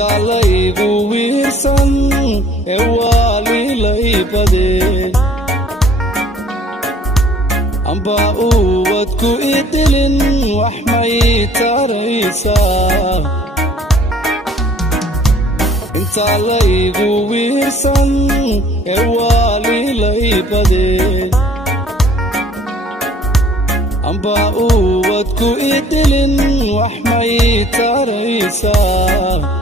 inta laygu wiirsan ee waalilay badee amba ubadku idilin wax may taraysaa inta laygu wiirsan ee waalilay badee amba ubadku idilin wax may taraysaa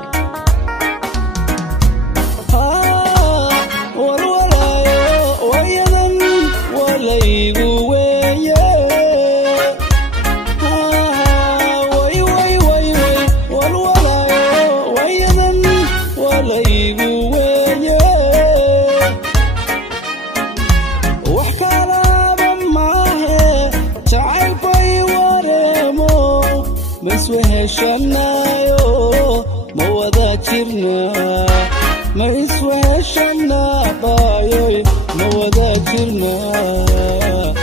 walwalaayo wayadan walaygu weeye walwalaayo wayadan walaygu weeye wax kalaba maahe jacayl bay wareemo maisweheshanayo ma wada jirnaa ma isweheshanaa baayoy ma wada jirnaa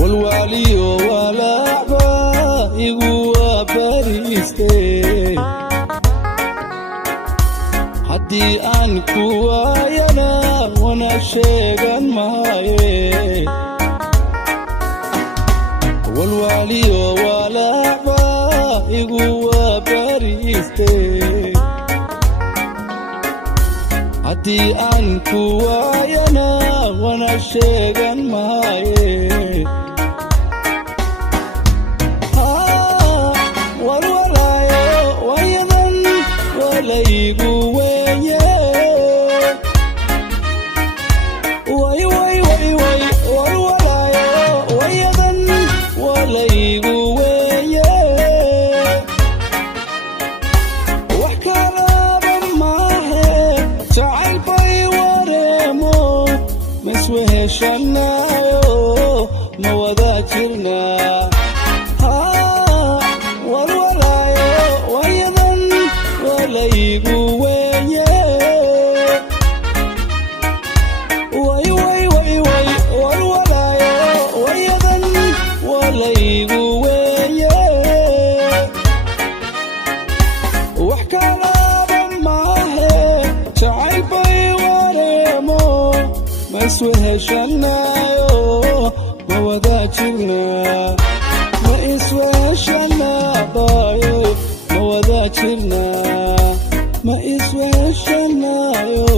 walwaliyo walaacba igu waabariiste haddii aan ku waayana wana sheegan maaye walwaliyo walaacba igu waabariiste haddii aan ku waayana wana sheegan maaye walwalaayo wayadan walaygu weeye walwalaayo wayadan walaygu weeye wax kalaba maahe jacayl bay wareemo maisweheshanayo ma wada jirnaa walwalaayo wayadan walaygu weeye walwalaayo wayadan walaygu weeye wax kalaba maahe jacayl bay wareemo maisweheshanayo ma wada jirnaa ma isweheshanaa baayo ma wada jirnaa ma isweheshanayo